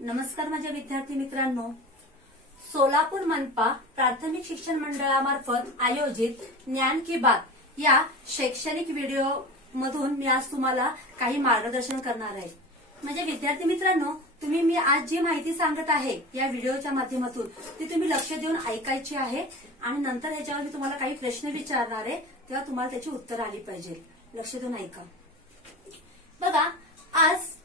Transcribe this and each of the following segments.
नमस्कार माझ्या विद्यार्थी मित्रांनो, सोलापूर मनपा प्राथमिक शिक्षण मंडळामार्फत आयोजित ज्ञान की बात या शैक्षणिक व्हिडिओ मधून मी आज तुम्हाला काही मार्गदर्शन करणार आहे। म्हणजे विद्यार्थी मित्रांनो, तुम्ही मी आज जी माहिती सांगत आहे या व्हिडिओच्या माध्यमातून ती तुम्ही लक्ष देऊन ऐकायची आहे आणि नंतर ह्याच्यावर मी तुम्हाला काही प्रश्न विचारणार आहे, तेव्हा तुम्हाला त्याची उत्तर आली पाहिजे। लक्ष देऊन ऐका। बघा, आज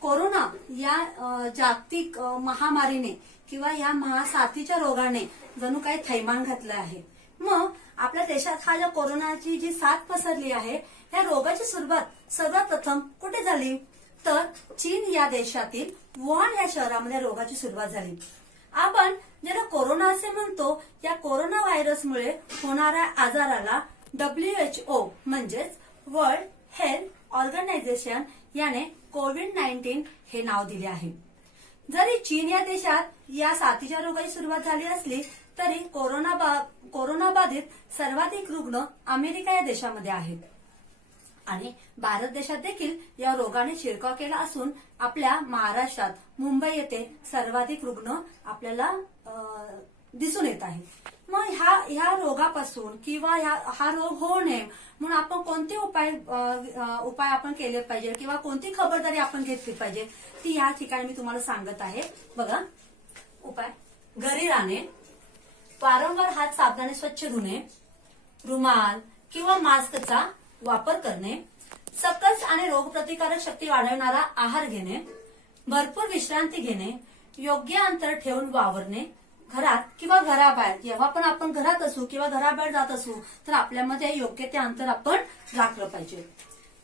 कोरोना या जागतिक महामारीने किंवा या महासाथीच्या रोगाने जणू काही थैमान घातलं आहे। मग आपल्या देशात हा ज्या कोरोनाची जी साथ पसरली आहे, या रोगाची सुरुवात सर्वप्रथम कुठे झाली तर चीन या देशातील वुहान या शहरामध्ये रोगाची सुरुवात झाली। आपण ज्याला कोरोना असे म्हणतो, या कोरोना व्हायरसमुळे होणाऱ्या आजाराला WHO म्हणजेच वर्ल्ड हेल्थ ऑर्गनायझेशन याने कोविड-19 हे नाव दिले आहे। जरी चीन या देशात या साथीच्या रोगाची सुरुवात झाली असली तरी कोरोना बाधित सर्वाधिक रुग्ण अमेरिका या देशामध्ये आहेत आणि भारत देशात देखील या रोगाने शिरकाव केला असून आपल्या महाराष्ट्रात मुंबई येथे सर्वाधिक रुग्ण आपल्याला दिसून येत आहे। मग ह्या रोगापासून किंवा हा रोग होऊ नये म्हणून आपण कोणते उपाय आपण केले पाहिजे किंवा कोणती खबरदारी आपण घेतली पाहिजे ती या ठिकाणी मी तुम्हाला सांगत आहे। बघा, उपाय: घरी राहणे, वारंवार हात साबणाने स्वच्छ धुणे, रुमाल किंवा मास्कचा वापर करणे, सकस आणि रोगप्रतिकारक शक्ती वाढवणारा आहार घेणे, भरपूर विश्रांती घेणे, योग्य अंतर ठेवून वावरणे, घरात किंवा घराबाहेर जेव्हा पण आपण घरात असू किंवा घराबाहेर जात असू तर आपल्यामध्ये योग्य ते अंतर आपण राखलं पाहिजे।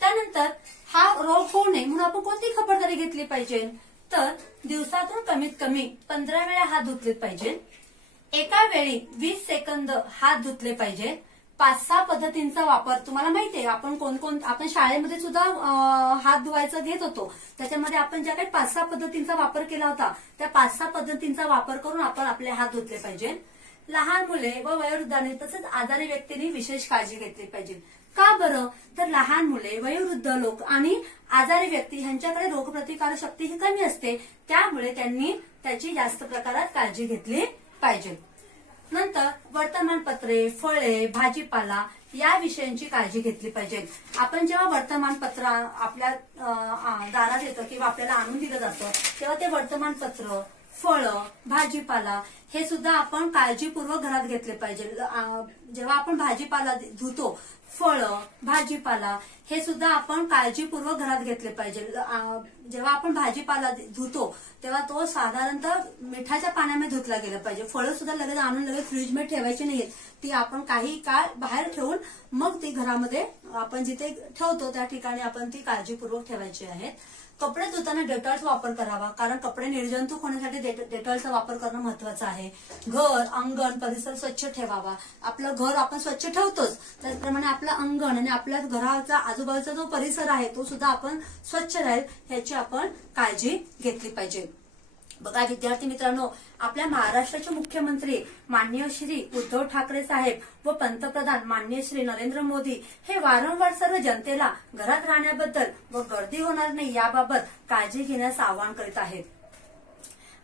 त्यानंतर हा रोग होऊ नये म्हणून आपण कोणती खबरदारी घेतली पाहिजे तर दिवसातून कमीत कमी 15 वेळा हात धुतले पाहिजे, एका वेळी 20 सेकंद हात धुतले पाहिजे, 5-6 पद्धतींचा वापर तुम्हाला माहितीये आपण शाळेमध्ये सुद्धा हात धुवायचं घेत होतो, त्याच्यामध्ये आपण ज्या काही 5-6 पद्धतींचा वापर केला होता त्या 5-6 पद्धतींचा वापर करून आपण आपले हात धुतले पाहिजे। लहान मुले व वयोवृद्धांनी तसेच आजारी व्यक्तींनी विशेष काळजी घेतली पाहिजे। का बरं तर लहान मुले, वयोवृद्ध लोक आणि आजारी व्यक्ती यांच्याकडे रोगप्रतिकारक शक्ती ही कमी असते, त्यामुळे त्यांनी त्याची जास्त प्रकारात काळजी घेतली पाहिजे। नंतर वर्तमानपत्रे, फळे, भाजीपाला या विषयांची काळजी घेतली पाहिजे। आपण जेव्हा वर्तमानपत्र आपल्या दारात येतं किंवा आपल्याला आणून दिलं जातं तेव्हा ते वर्तमानपत्र, फळं, भाजीपाला हे सुद्धा आपण काळजीपूर्वक घरात घेतले पाहिजे। जेव्हा आपण भाजीपाला धुतो, फळं, भाजीपाला हे सुद्धा आपण काळजीपूर्वक घरात घेतले पाहिजे। जेव्हा आपण भाजीपाला धुतो तेव्हा तो साधारणतः मिठाच्या पाण्यामध्ये धुतला गेला पाहिजे। फळं सुद्धा लगेच आणून लगेच फ्रीजमध्ये ठेवायची नाहीत, ती आपण काही काळ बाहेर ठेवून मग ती घरामध्ये आपण जिथे ठेवतो त्या ठिकाणी आपण ती काळजीपूर्वक ठेवायची आहेत। कपडे धुताना डेटॉलचा वापर करावा, कारण कपडे निर्जंतुक होण्यासाठी डेटॉलचा वापर करणं महत्वाचं आहे। घर, अंगण, परिसर स्वच्छ ठेवावा। आपलं घर आपण स्वच्छ ठेवतोच, त्याचप्रमाणे आपलं अंगण आणि आपल्या घराचा आजूबाजूचा जो परिसर आहे तो सुद्धा आपण स्वच्छ राहील याची आपण काळजी घेतली पाहिजे। बघा विद्यार्थी मित्रांनो, आपल्या महाराष्ट्राचे मुख्यमंत्री माननीय श्री उद्धव ठाकरे साहेब व पंतप्रधान माननीय श्री नरेंद्र मोदी हे वारंवार सर्व जनतेला घरात राहण्याबद्दल व गर्दी होणार नाही याबाबत काळजी घेण्यास आवाहन करीत आहेत।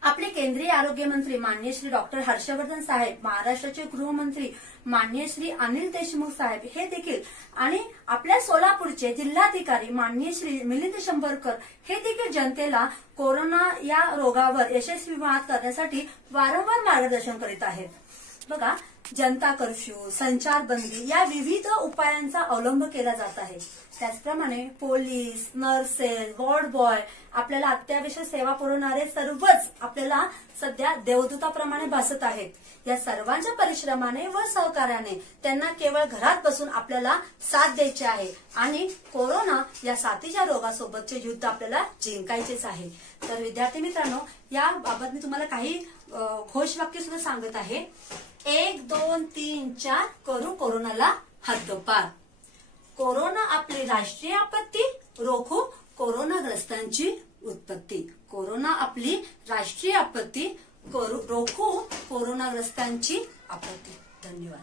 आपले केंद्रीय आरोग्य मंत्री माननीय श्री डॉक्टर हर्षवर्धन साहेब, महाराष्ट्राचे गृहमंत्री माननीय श्री अनिल देशमुख साहेब हे देखील आणि आपल्या सोलापूरचे जिल्हाधिकारी माननीय श्री मिलिंद शंभरकर हे देखील जनतेला कोरोना या रोगावर यशस्वी मात करण्यासाठी वारंवार मार्गदर्शन करीत आहेत। बघा, जनता कर्फ्यू, संचारबंदी या विविध उपायांचा अवलंब केला जात आहे। त्याचप्रमाणे पोलीस, नर्सेस, वॉर्ड बॉय आपल्याला अत्यावश्यक सेवा पुरवणारे सर्वच आपल्याला सध्या देवदूताप्रमाणे भासत आहेत। या सर्वांच्या परिश्रमाने व सहकार्याने त्यांना केवळ घरात बसून आपल्याला साथ द्यायची आहे आणि कोरोना या साथीच्या रोगासोबतचे युद्ध आपल्याला जिंकायचेच आहे। तर विद्यार्थी मित्रांनो, याबाबत मी तुम्हाला काही घोषवाक्य सुद्धा सांगत आहे। 1, 2, 3, 4 करू कोरोनाला हद्दपार। कोरोना आपली राष्ट्रीय आपत्ती, रोखू कोरोनाग्रस्तांची उत्पत्ती। कोरोना आपली राष्ट्रीय आपत्ती, रोखू कोरोनाग्रस्तांची आपत्ती। धन्यवाद।